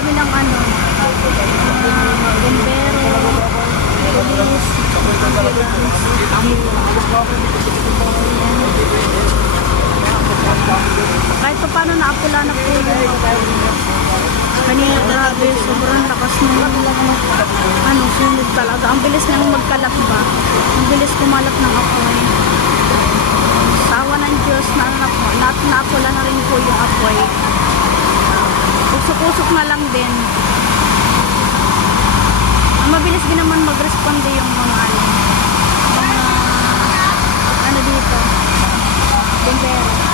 dami ng ano, bumbero, police, kahit pa paano naapula na po yung kanina. Grabe, sobrang lakas ng ano, sunod talaga. Ang bilis niyang magkalat ba, ang bilis kumalat ng apoy. Sa awa ng Diyos naapula na rin po yung apoy. Usok-usok na lang din. Ang mabilis din naman mag-responde yung mga ano dito, bumbero.